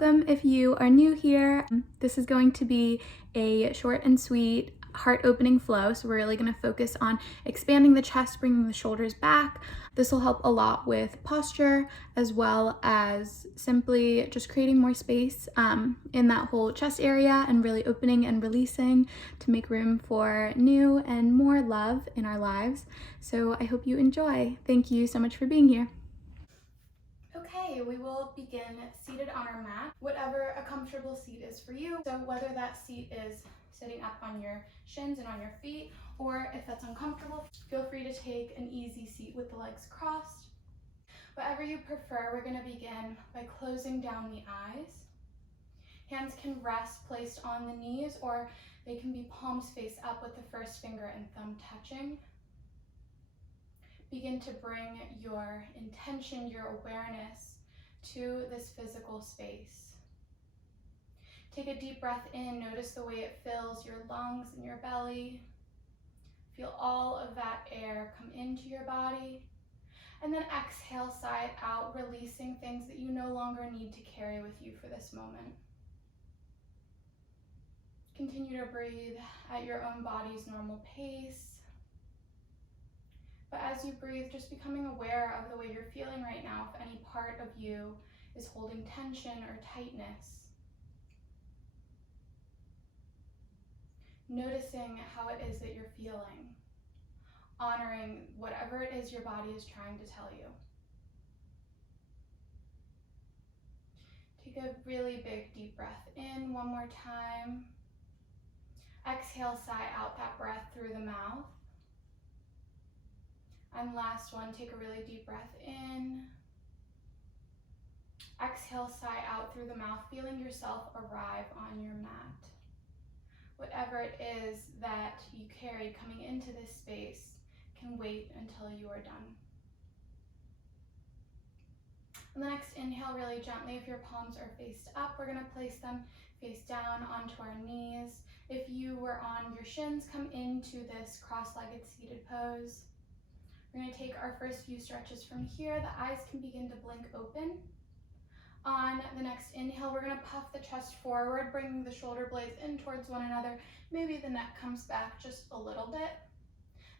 Welcome if you are new here. This is going to be a short and sweet heart-opening flow, so we're really going to focus on expanding the chest, bringing the shoulders back. This will help a lot with posture as well as simply just creating more space in that whole chest area and really opening and releasing to make room for new and more love in our lives. So I hope you enjoy. Thank you so much for being here. Okay, we will begin seated on our mat, whatever a comfortable seat is for you. So whether that seat is sitting up on your shins and on your feet, or if that's uncomfortable, feel free to take an easy seat with the legs crossed. Whatever you prefer, we're going to begin by closing down the eyes. Hands can rest placed on the knees, or they can be palms face up with the first finger and thumb touching. Begin to bring your intention, your awareness to this physical space. Take a deep breath in, notice the way it fills your lungs and your belly. Feel all of that air come into your body. And then exhale, sigh it out, releasing things that you no longer need to carry with you for this moment. Continue to breathe at your own body's normal pace. But as you breathe, just becoming aware of the way you're feeling right now, if any part of you is holding tension or tightness. Noticing how it is that you're feeling. Honoring whatever it is your body is trying to tell you. Take a really big deep breath in one more time. Exhale, sigh out that breath through the mouth. And last one, take a really deep breath in. Exhale, sigh out through the mouth, feeling yourself arrive on your mat. Whatever it is that you carry coming into this space can wait until you are done. On the next inhale, really gently, if your palms are faced up, we're going to place them face down onto our knees. If you were on your shins, come into this cross-legged seated pose. We're going to take our first few stretches from here. The eyes can begin to blink open. On the next inhale, we're going to puff the chest forward, bringing the shoulder blades in towards one another. Maybe the neck comes back just a little bit.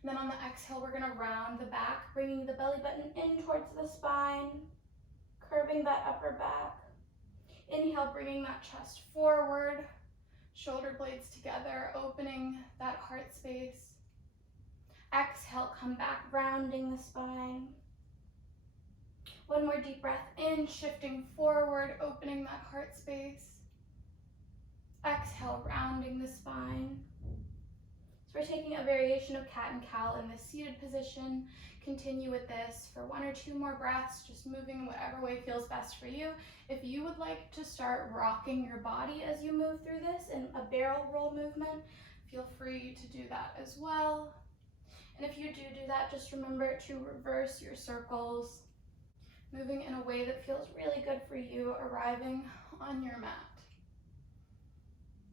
And then on the exhale, we're going to round the back, bringing the belly button in towards the spine, curving that upper back. Inhale, bringing that chest forward, shoulder blades together, opening that heart space. Exhale, come back, rounding the spine. One more deep breath in, shifting forward, opening that heart space. Exhale, rounding the spine. So we're taking a variation of cat and cow in this seated position. Continue with this for 1 or 2 more breaths, just moving whatever way feels best for you. If you would like to start rocking your body as you move through this in a barrel roll movement, feel free to do that as well. And if you do that, just remember to reverse your circles, moving in a way that feels really good for you, arriving on your mat.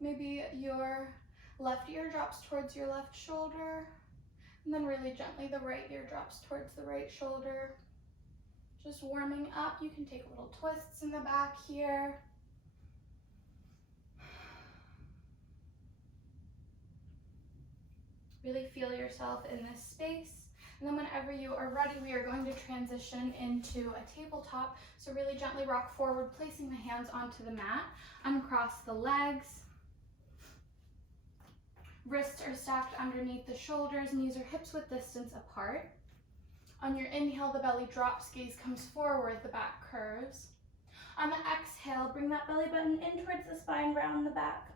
Maybe your left ear drops towards your left shoulder, and then really gently the right ear drops towards the right shoulder. Just warming up, you can take little twists in the back here. Really feel yourself in this space. And then whenever you are ready, we are going to transition into a tabletop. So really gently rock forward, placing the hands onto the mat. Uncross the legs. Wrists are stacked underneath the shoulders, knees or hips width distance apart. On your inhale, the belly drops, gaze comes forward, the back curves. On the exhale, bring that belly button in towards the spine, round the back.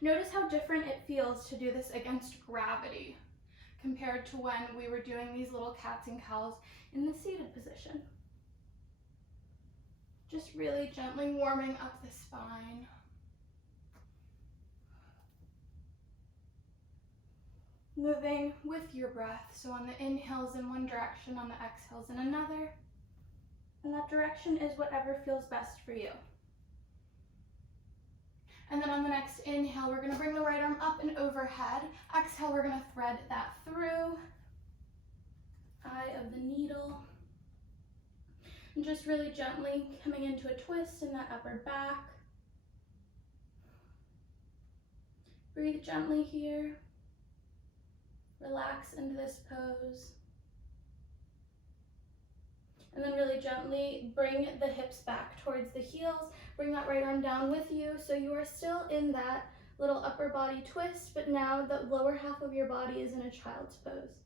Notice how different it feels to do this against gravity compared to when we were doing these little cats and cows in the seated position. Just really gently warming up the spine. Moving with your breath, so on the inhales in one direction, on the exhales in another. And that direction is whatever feels best for you. And then on the next inhale, we're going to bring the right arm up and overhead. Exhale, we're going to thread that through. Eye of the needle. And just really gently coming into a twist in that upper back. Breathe gently here. Relax into this pose. And then really gently bring the hips back towards the heels. Bring that right arm down with you. So you are still in that little upper body twist, but now the lower half of your body is in a child's pose.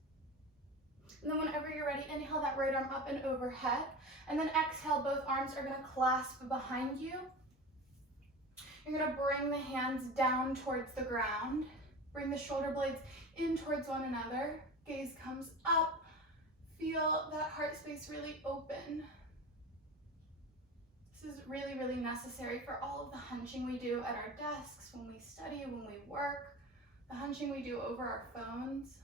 And then whenever you're ready, inhale that right arm up and overhead. And then exhale, both arms are gonna clasp behind you. You're gonna bring the hands down towards the ground. Bring the shoulder blades in towards one another. Gaze comes up. Feel that heart space really open. This is really, really necessary for all of the hunching we do at our desks, when we study, when we work, the hunching we do over our phones.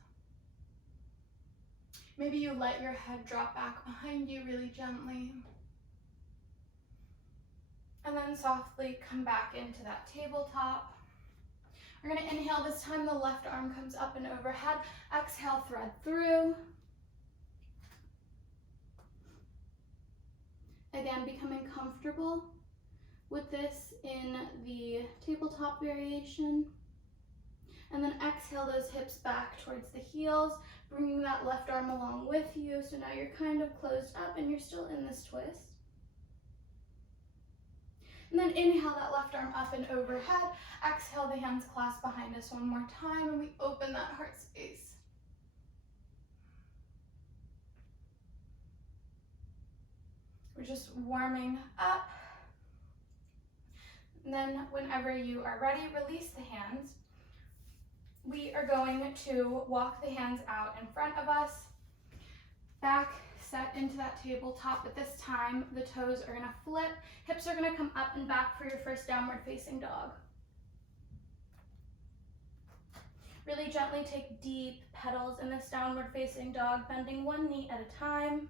Maybe you let your head drop back behind you really gently. And then softly come back into that tabletop. We're gonna inhale this time, the left arm comes up and overhead. Exhale, thread through. Again, becoming comfortable with this in the tabletop variation. And then exhale those hips back towards the heels, bringing that left arm along with you. So now you're kind of closed up and you're still in this twist. And then inhale that left arm up and overhead. Exhale, the hands clasp behind us one more time, and we open that heart space. We're just warming up. And then whenever you are ready, release the hands. We are going to walk the hands out in front of us, back set into that tabletop, but this time the toes are gonna flip, hips are gonna come up and back for your first downward facing dog. Really gently take deep petals in this downward facing dog, bending one knee at a time.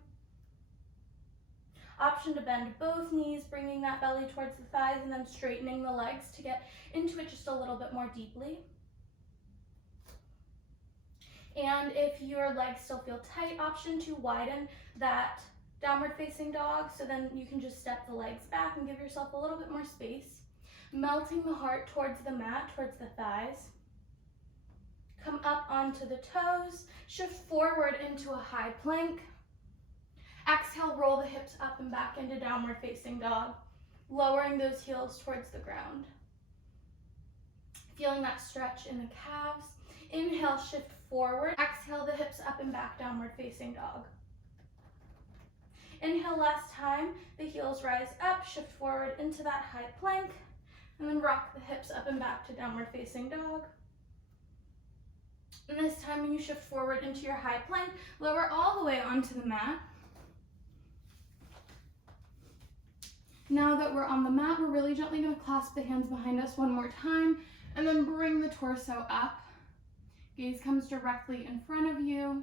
Option to bend both knees, bringing that belly towards the thighs and then straightening the legs to get into it just a little bit more deeply. And if your legs still feel tight, option to widen that downward facing dog, so then you can just step the legs back and give yourself a little bit more space. Melting the heart towards the mat, towards the thighs. Come up onto the toes, shift forward into a high plank. Exhale, roll the hips up and back into downward facing dog, lowering those heels towards the ground. Feeling that stretch in the calves. Inhale, shift forward. Exhale, the hips up and back, downward facing dog. Inhale last time, the heels rise up, shift forward into that high plank, and then rock the hips up and back to downward facing dog. And this time when you shift forward into your high plank, lower all the way onto the mat. Now that we're on the mat, we're really gently going to clasp the hands behind us one more time, and then bring the torso up. Gaze comes directly in front of you.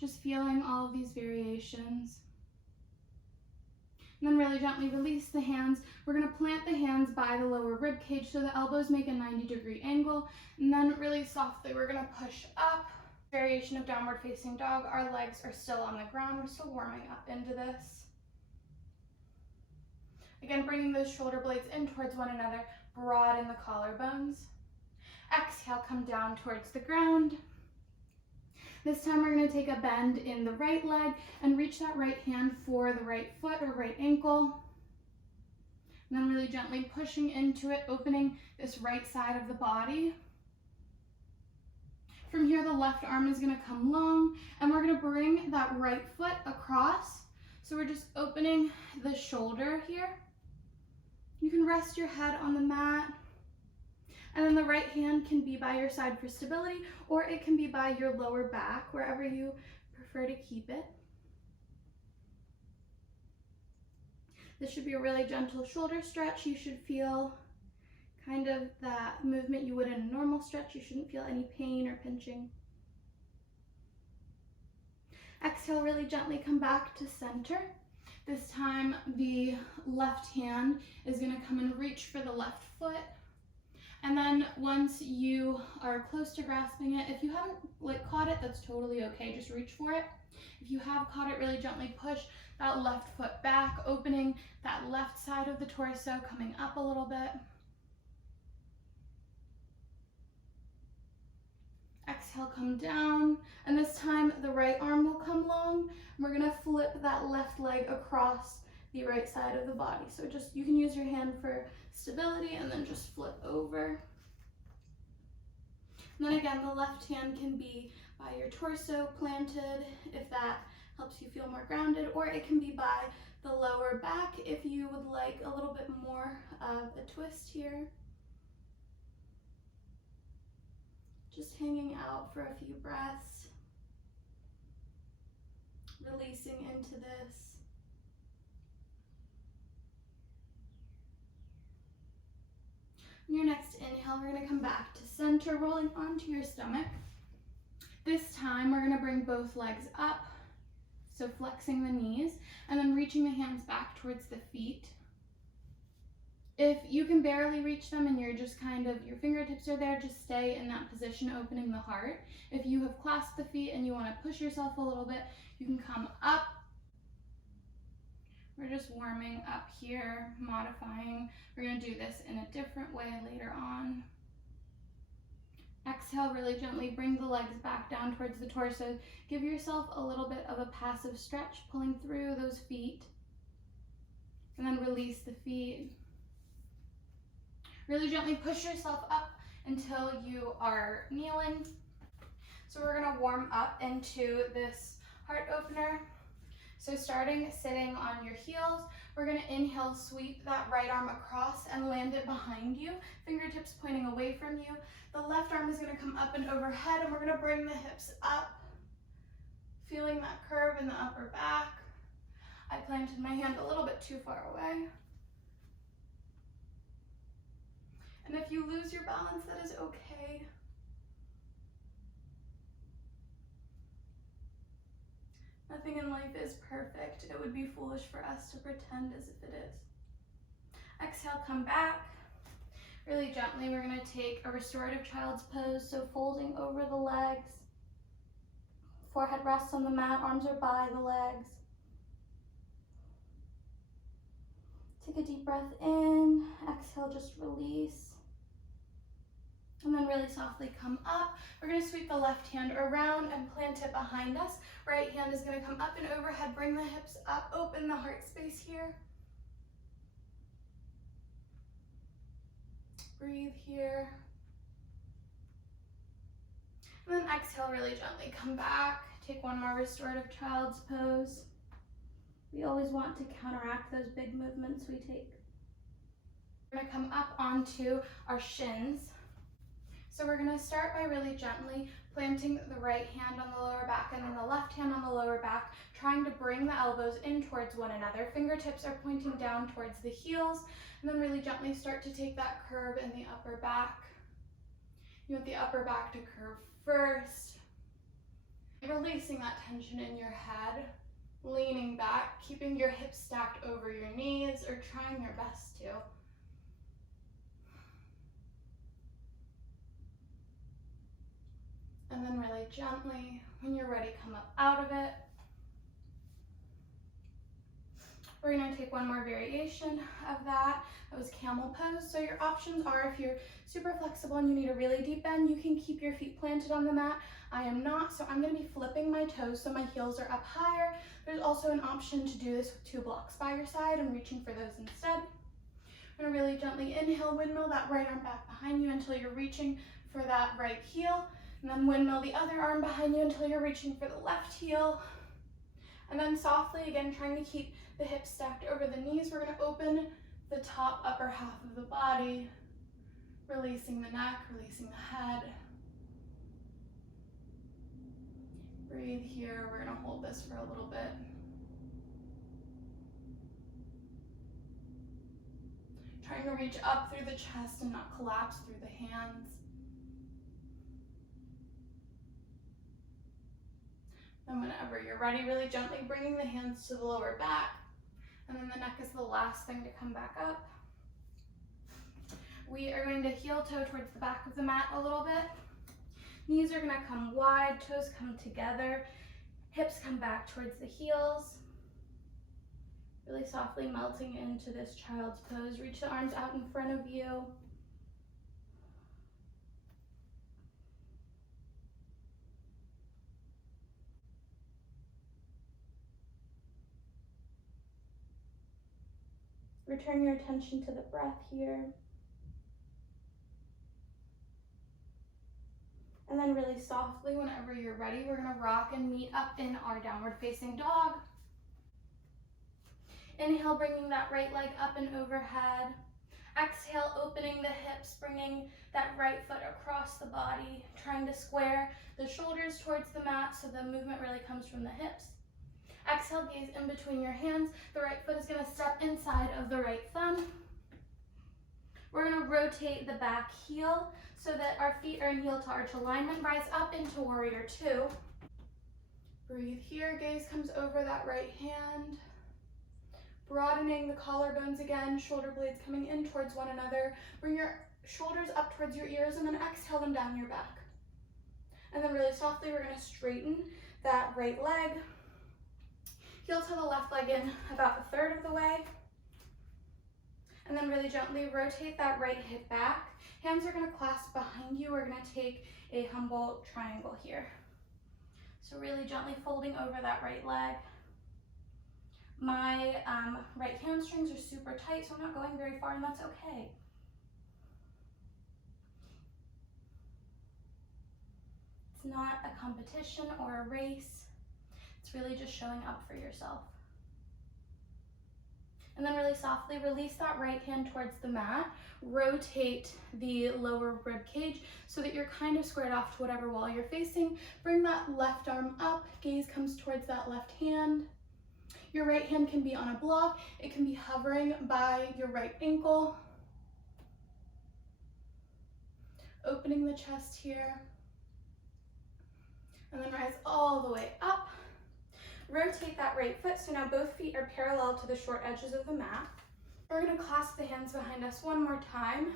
Just feeling all of these variations. And then really gently release the hands. We're going to plant the hands by the lower rib cage so the elbows make a 90-degree angle. And then really softly, we're going to push up. Variation of downward facing dog. Our legs are still on the ground. We're still warming up into this. Again, bringing those shoulder blades in towards one another. Broaden the collarbones. Exhale, come down towards the ground. This time we're going to take a bend in the right leg and reach that right hand for the right foot or right ankle. And then really gently pushing into it, opening this right side of the body. From here, the left arm is going to come long, and we're going to bring that right foot across. So we're just opening the shoulder here. You can rest your head on the mat. And then the right hand can be by your side for stability, or it can be by your lower back, wherever you prefer to keep it. This should be a really gentle shoulder stretch. You should feel kind of that movement you would in a normal stretch. You shouldn't feel any pain or pinching. Exhale, really gently come back to center. This time the left hand is going to come and reach for the left foot. And then once you are close to grasping it, if you haven't caught it, that's totally okay. Just reach for it. If you have caught it, really gently push that left foot back, opening that left side of the torso, coming up a little bit. Exhale, come down, and this time the right arm will come long. We're gonna flip that left leg across the right side of the body. So just, you can use your hand for stability and then just flip over. And then again, the left hand can be by your torso planted, if that helps you feel more grounded, or it can be by the lower back if you would like a little bit more of a twist here. Just hanging out for a few breaths, releasing into this. On your next inhale, we're gonna come back to center, rolling onto your stomach. This time, we're gonna bring both legs up, so flexing the knees, and then reaching the hands back towards the feet. If you can barely reach them and you're just your fingertips are there, just stay in that position, opening the heart. If you have clasped the feet and you want to push yourself a little bit, you can come up. We're just warming up here, modifying. We're going to do this in a different way later on. Exhale, really gently bring the legs back down towards the torso. Give yourself a little bit of a passive stretch, pulling through those feet. And then release the feet. Really gently push yourself up until you are kneeling. So we're gonna warm up into this heart opener. So starting sitting on your heels, we're gonna inhale, sweep that right arm across and land it behind you, fingertips pointing away from you. The left arm is gonna come up and overhead, and we're gonna bring the hips up, feeling that curve in the upper back. I planted my hand a little bit too far away. And if you lose your balance, that is okay. Nothing in life is perfect. It would be foolish for us to pretend as if it is. Exhale, come back. Really gently, we're gonna take a restorative child's pose, so folding over the legs. Forehead rests on the mat, arms are by the legs. Take a deep breath in, exhale, just release. And then really softly come up. We're gonna sweep the left hand around and plant it behind us. Right hand is gonna come up and overhead, bring the hips up, open the heart space here. Breathe here. And then exhale, really gently come back. Take one more restorative child's pose. We always want to counteract those big movements we take. We're gonna come up onto our shins. So we're gonna start by really gently planting the right hand on the lower back and then the left hand on the lower back, trying to bring the elbows in towards one another. Fingertips are pointing down towards the heels, and then really gently start to take that curve in the upper back. You want the upper back to curve first. Releasing that tension in your head, leaning back, keeping your hips stacked over your knees, or trying your best to. And then really gently, when you're ready, come up out of it. We're gonna take one more variation of that. That was camel pose. So your options are, if you're super flexible and you need a really deep bend, you can keep your feet planted on the mat. I am not, so I'm gonna be flipping my toes so my heels are up higher. There's also an option to do this with 2 blocks by your side and reaching for those instead. I'm gonna really gently inhale, windmill that right arm back behind you until you're reaching for that right heel. And then windmill the other arm behind you until you're reaching for the left heel. And then softly, again, trying to keep the hips stacked over the knees, we're gonna open the top upper half of the body, releasing the neck, releasing the head. Breathe here, we're gonna hold this for a little bit. Trying to reach up through the chest and not collapse through the hands. Then whenever you're ready, really gently bringing the hands to the lower back. And then the neck is the last thing to come back up. We are going to heel toe towards the back of the mat a little bit. Knees are gonna come wide, toes come together, hips come back towards the heels. Really softly melting into this child's pose. Reach the arms out in front of you. Return your attention to the breath here. And then really softly, whenever you're ready, we're gonna rock and meet up in our downward facing dog. Inhale, bringing that right leg up and overhead. Exhale, opening the hips, bringing that right foot across the body, trying to square the shoulders towards the mat so the movement really comes from the hips. Exhale, gaze in between your hands. The right foot is gonna step inside of the right thumb. We're gonna rotate the back heel so that our feet are in heel to arch alignment. Rise up into warrior two. Breathe here, gaze comes over that right hand. Broadening the collarbones again, shoulder blades coming in towards one another. Bring your shoulders up towards your ears and then exhale them down your back. And then really softly, we're gonna straighten that right leg. Heel to the left leg in about a third of the way. And then really gently rotate that right hip back. Hands are gonna clasp behind you. We're gonna take a humble triangle here. So really gently folding over that right leg. My right hamstrings are super tight, so I'm not going very far, and that's okay. It's not a competition or a race. It's really just showing up for yourself. And then really softly release that right hand towards the mat. Rotate the lower rib cage so that you're kind of squared off to whatever wall you're facing. Bring that left arm up, gaze comes towards that left hand. Your right hand can be on a block. It can be hovering by your right ankle. Opening the chest here. And then rise all the way up. Rotate that right foot, so now both feet are parallel to the short edges of the mat. We're gonna clasp the hands behind us one more time,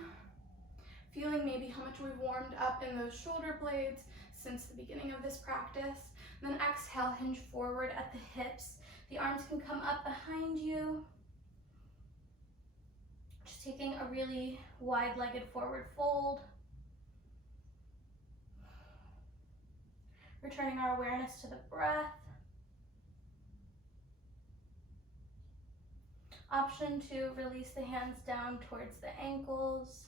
feeling maybe how much we've warmed up in those shoulder blades since the beginning of this practice. And then exhale, hinge forward at the hips. The arms can come up behind you. Just taking a really wide-legged forward fold. Returning our awareness to the breath. Option to release the hands down towards the ankles.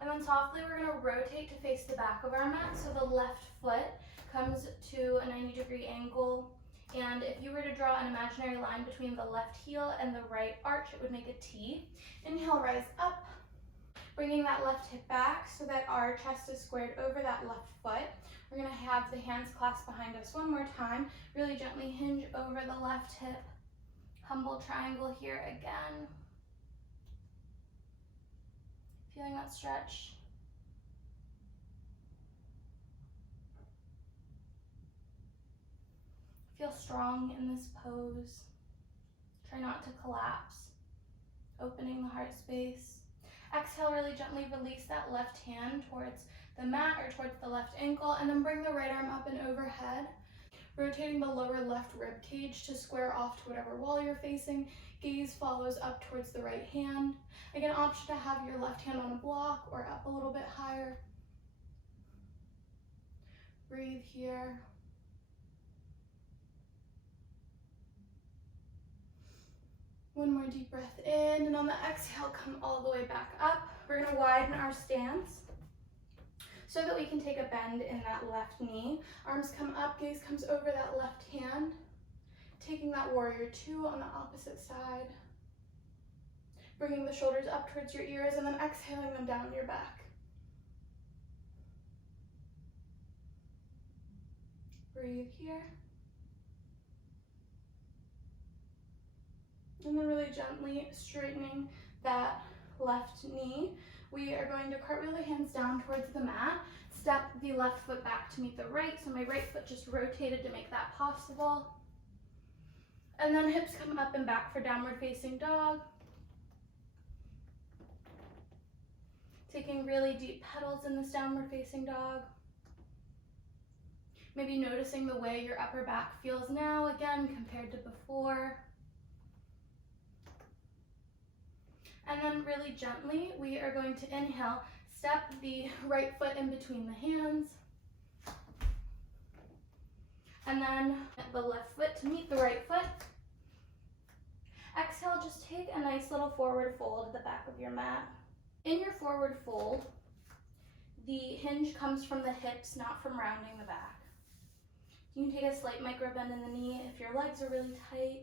And then softly we're gonna rotate to face the back of our mat so the left foot comes to a 90-degree angle. And if you were to draw an imaginary line between the left heel and the right arch, it would make a T. Inhale, rise up, bringing that left hip back so that our chest is squared over that left foot. We're gonna have the hands clasped behind us one more time. Really gently hinge over the left hip. Humble triangle here again. Feeling that stretch. Feel strong in this pose. Try not to collapse. Opening the heart space. Exhale, really gently release that left hand towards the mat or towards the left ankle, and then bring the right arm up and overhead. Rotating the lower left rib cage to square off to whatever wall you're facing. Gaze follows up towards the right hand. Again, option to have your left hand on a block or up a little bit higher. Breathe here. One more deep breath in, and on the exhale, come all the way back up. We're gonna widen our stance so that we can take a bend in that left knee. Arms come up, gaze comes over that left hand. Taking that warrior two on the opposite side. Bringing the shoulders up towards your ears and then exhaling them down your back. Breathe here. And then really gently straightening that left knee. We are going to cartwheel the hands down towards the mat. Step the left foot back to meet the right. So my right foot just rotated to make that possible. And then hips come up and back for downward facing dog. Taking really deep petals in this downward facing dog. Maybe noticing the way your upper back feels now, again, compared to before. And then really gently, we are going to inhale, step the right foot in between the hands. And then the left foot to meet the right foot. Exhale, just take a nice little forward fold at the back of your mat. In your forward fold, the hinge comes from the hips, not from rounding the back. You can take a slight micro bend in the knee if your legs are really tight.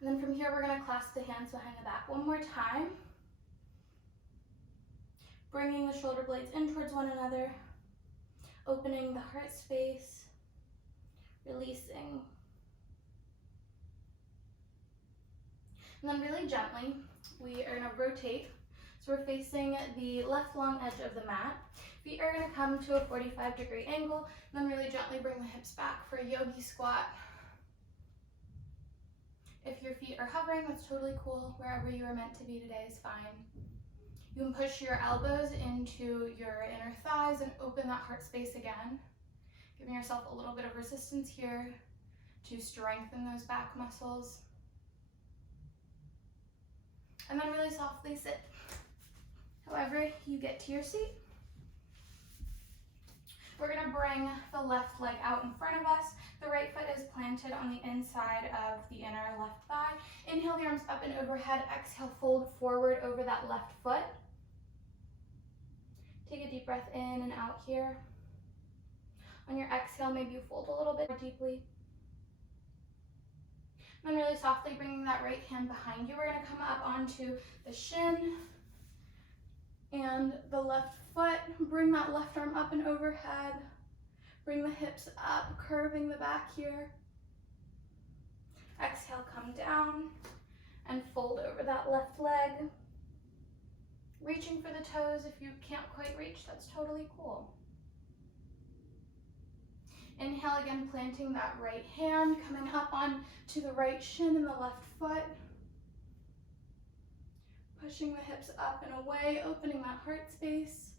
And then from here, we're going to clasp the hands behind the back one more time. Bringing the shoulder blades in towards one another, opening the heart space, releasing. And then really gently, we are going to rotate. So we're facing the left long edge of the mat. Feet are going to come to a 45-degree angle, and then really gently bring the hips back for a yogi squat. If your feet are hovering, that's totally cool. Wherever you are meant to be today is fine. You can push your elbows into your inner thighs and open that heart space again, giving yourself a little bit of resistance here to strengthen those back muscles. And then really softly sit however you get to your seat. We're going to bring the left leg out in front of us. The right foot is planted on the inside of the inner left thigh. Inhale the arms up and overhead. Exhale, fold forward over that left foot. Take a deep breath in and out here. On your exhale, maybe you fold a little bit more deeply. And then really softly bringing that right hand behind you. We're going to come up onto the shin and the left foot. Bring that left arm up and overhead. Bring the hips up, curving the back here. Exhale, come down and fold over that left leg. Reaching for the toes. If you can't quite reach, that's totally cool. Inhale again, planting that right hand, coming up on to the right shin and the left foot. Pushing the hips up and away, opening that heart space.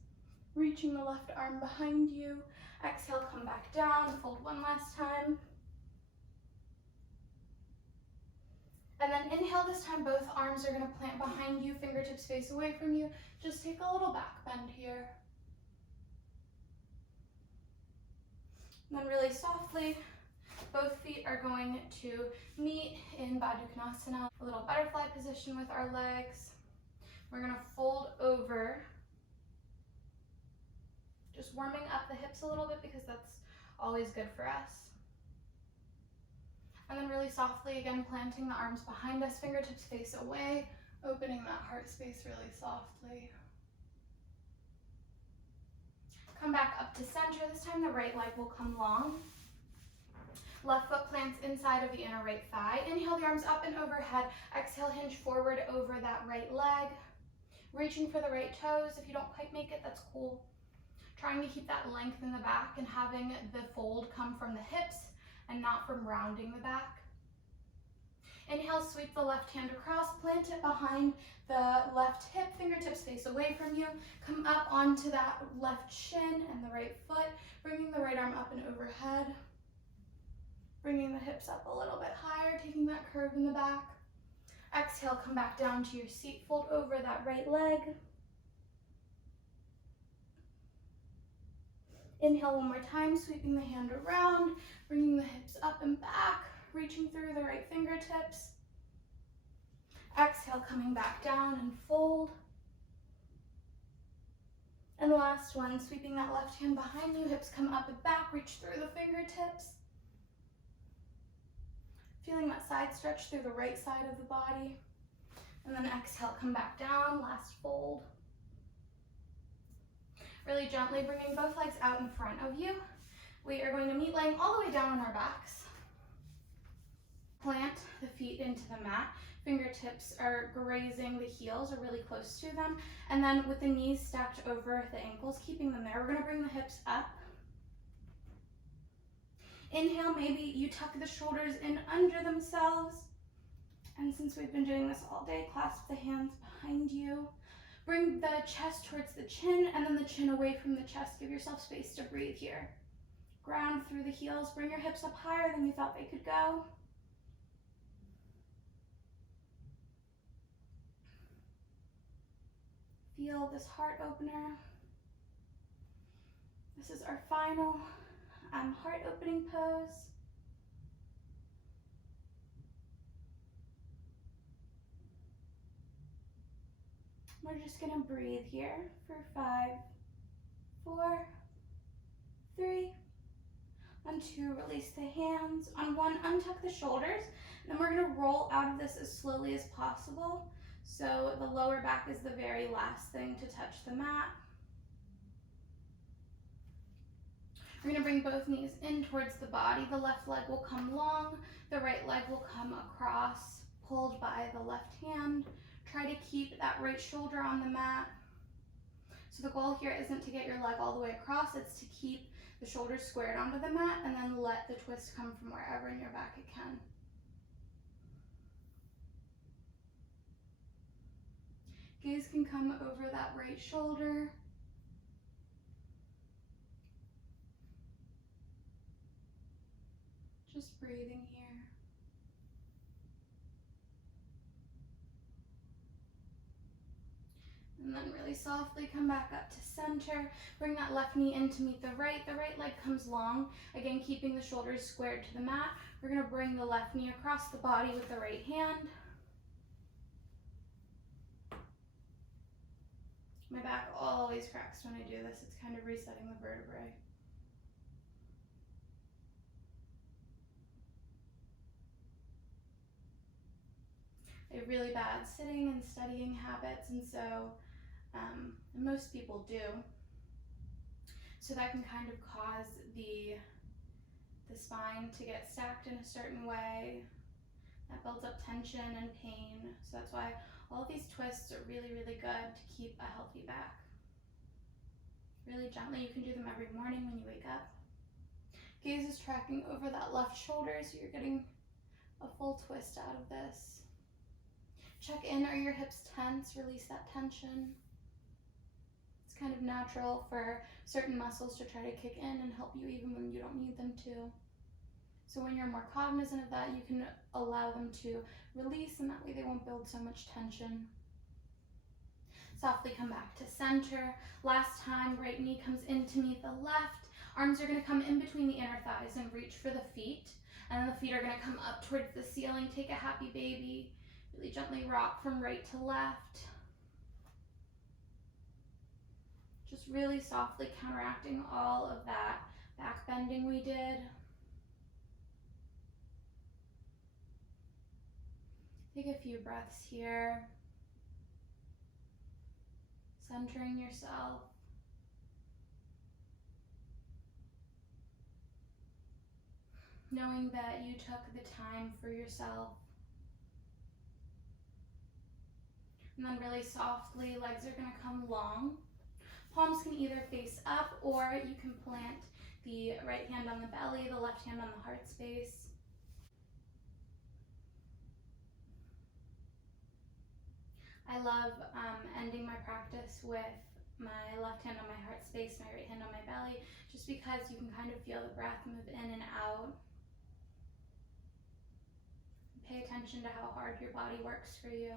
Reaching the left arm behind you. Exhale, come back down, fold one last time. And then inhale this time, both arms are gonna plant behind you, fingertips face away from you. Just take a little back bend here. And then really softly, both feet are going to meet in Baddha, a little butterfly position with our legs. We're gonna fold over, just warming up the hips a little bit because that's always good for us. And then really softly, again, planting the arms behind us, fingertips face away, opening that heart space really softly. Come back up to center. This time the right leg will come long. Left foot plants inside of the inner right thigh. Inhale the arms up and overhead. Exhale, hinge forward over that right leg. Reaching for the right toes. If you don't quite make it, that's cool. Trying to keep that length in the back and having the fold come from the hips and not from rounding the back. Inhale, sweep the left hand across, plant it behind the left hip, fingertips face away from you. Come up onto that left shin and the right foot, bringing the right arm up and overhead. Bringing the hips up a little bit higher, taking that curve in the back. Exhale, come back down to your seat, fold over that right leg. Inhale one more time, sweeping the hand around, bringing the hips up and back, reaching through the right fingertips. Exhale, coming back down and fold. And last one, sweeping that left hand behind you, hips come up and back, reach through the fingertips. Feeling that side stretch through the right side of the body. And then exhale, come back down, last fold. Really gently bringing both legs out in front of you. We are going to meet laying all the way down on our backs. Plant the feet into the mat. Fingertips are grazing the heels or really close to them. And then with the knees stacked over the ankles, keeping them there, we're going to bring the hips up. Inhale, maybe you tuck the shoulders in under themselves. And since we've been doing this all day, clasp the hands behind you. Bring the chest towards the chin and then the chin away from the chest. Give yourself space to breathe here. Ground through the heels. Bring your hips up higher than you thought they could go. Feel this heart opener. This is our final heart opening pose. We're just gonna breathe here for 5, 4, 3, on 2, release the hands. On 1, untuck the shoulders. Then we're gonna roll out of this as slowly as possible. So the lower back is the very last thing to touch the mat. We're gonna bring both knees in towards the body. The left leg will come long, the right leg will come across, pulled by the left hand. Try to keep that right shoulder on the mat. So the goal here isn't to get your leg all the way across, it's to keep the shoulders squared onto the mat and then let the twist come from wherever in your back it can. Gaze can come over that right shoulder. Just breathing here. And then really softly come back up to center. Bring that left knee in to meet the right. The right leg comes long. Again, keeping the shoulders squared to the mat. We're gonna bring the left knee across the body with the right hand. My back always cracks when I do this. It's kind of resetting the vertebrae. I have really bad sitting and studying habits, and so most people do. So that can kind of cause the spine to get stacked in a certain way. That builds up tension and pain. So that's why all of these twists are really, really good to keep a healthy back. Really gently, you can do them every morning when you wake up. Gaze is tracking over that left shoulder, so you're getting a full twist out of this. Check in, are your hips tense? Release that tension. It's kind of natural for certain muscles to try to kick in and help you even when you don't need them to. So when you're more cognizant of that, you can allow them to release, and that way they won't build so much tension. Softly come back to center. Last time, right knee comes in to meet the left. Arms are gonna come in between the inner thighs and reach for the feet. And then the feet are gonna come up towards the ceiling. Take a happy baby. Really gently rock from right to left. Just really softly counteracting all of that back bending we did. Take a few breaths here. Centering yourself. Knowing that you took the time for yourself. And then really softly, legs are gonna come long. Palms can either face up, or you can plant the right hand on the belly, the left hand on the heart space. I love ending my practice with my left hand on my heart space, my right hand on my belly, just because you can kind of feel the breath move in and out. Pay attention to how hard your body works for you.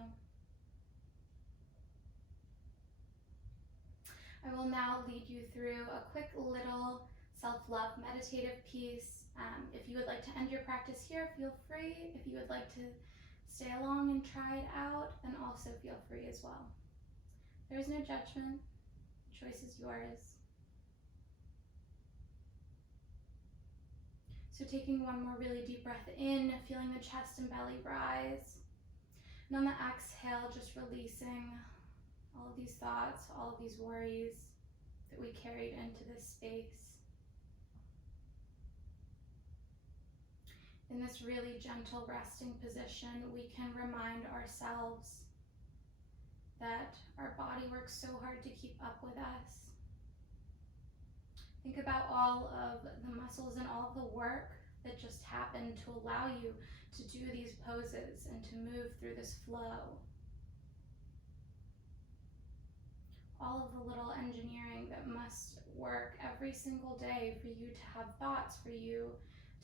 I will now lead you through a quick little self-love meditative piece. If you would like to end your practice here, feel free. If you would like to stay along and try it out, then also feel free as well. There's no judgment. The choice is yours. So taking one more really deep breath in, feeling the chest and belly rise. And on the exhale, just releasing all of these thoughts, all of these worries that we carried into this space. In this really gentle resting position, we can remind ourselves that our body works so hard to keep up with us. Think about all of the muscles and all of the work that just happened to allow you to do these poses and to move through this flow. all of the little engineering that must work every single day for you to have thoughts, for you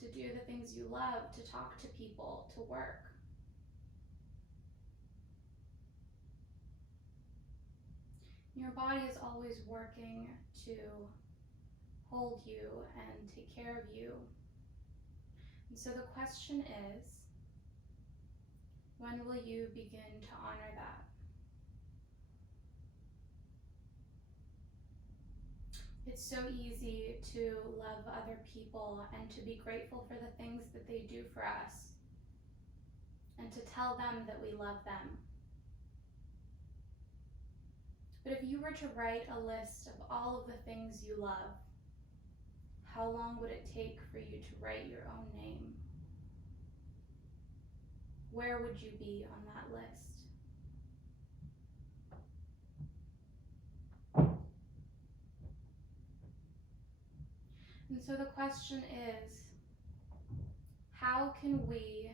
to do the things you love, to talk to people, to work. Your body is always working to hold you and take care of you. And so the question is, when will you begin to honor that? It's so easy to love other people and to be grateful for the things that they do for us and to tell them that we love them. But if you were to write a list of all of the things you love, how long would it take for you to write your own name? Where would you be on that list? And so the question is, how can we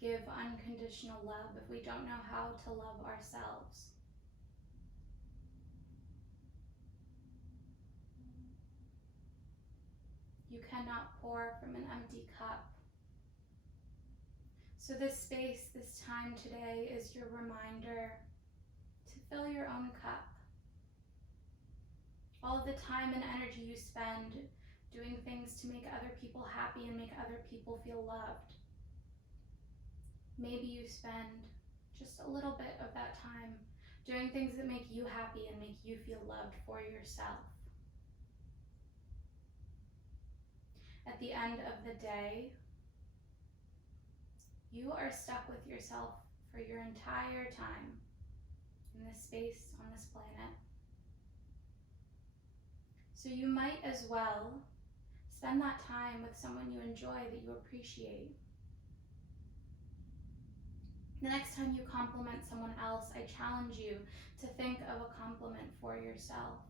give unconditional love if we don't know how to love ourselves? You cannot pour from an empty cup. So this space, this time today is your reminder to fill your own cup. All of the time and energy you spend doing things to make other people happy and make other people feel loved. Maybe you spend just a little bit of that time doing things that make you happy and make you feel loved for yourself. At the end of the day, you are stuck with yourself for your entire time in this space on this planet. So you might as well spend that time with someone you enjoy, that you appreciate. The next time you compliment someone else, I challenge you to think of a compliment for yourself.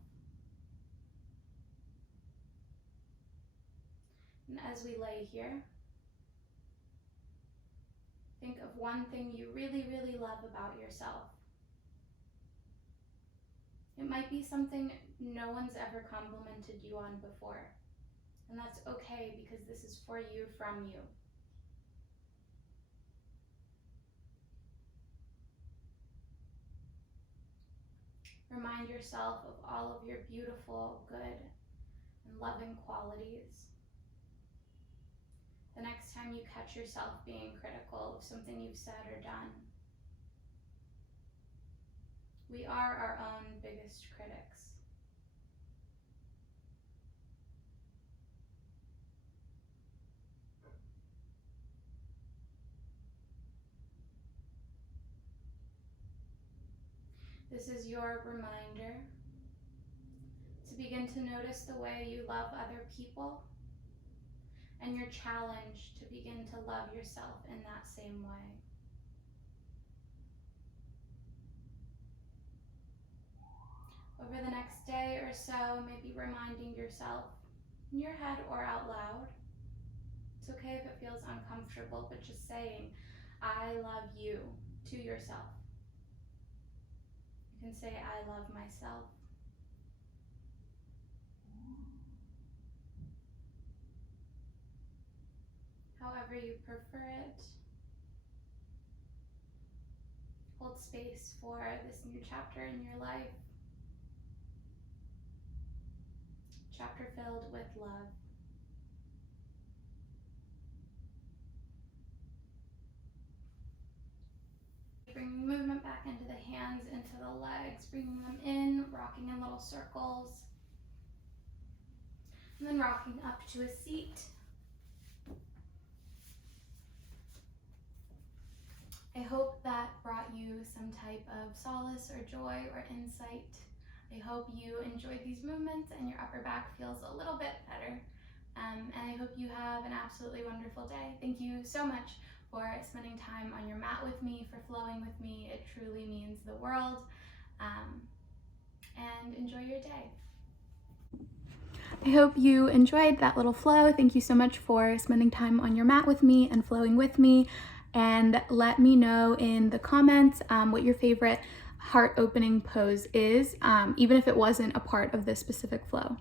And as we lay here, think of one thing you really, really love about yourself. It might be something no one's ever complimented you on before. And that's okay, because this is for you, from you. Remind yourself of all of your beautiful, good, and loving qualities. The next time you catch yourself being critical of something you've said or done. We are our own biggest critics. This is your reminder to begin to notice the way you love other people, and your challenge to begin to love yourself in that same way. Over the next day or so, maybe reminding yourself in your head or out loud. It's okay if it feels uncomfortable, but just saying, I love you, to yourself. You can say, I love myself. However you prefer it. Hold space for this new chapter in your life. Chapter filled with love. Bringing movement back into the hands, into the legs, bringing them in, rocking in little circles. And then rocking up to a seat. I hope that brought you some type of solace or joy or insight. I hope you enjoyed these movements and your upper back feels a little bit better. And I hope you have an absolutely wonderful day. Thank you so much for spending time on your mat with me, for flowing with me. It truly means the world. And enjoy your day. I hope you enjoyed that little flow. Thank you so much for spending time on your mat with me and flowing with me. And let me know in the comments what your favorite heart opening pose is, even if it wasn't a part of this specific flow.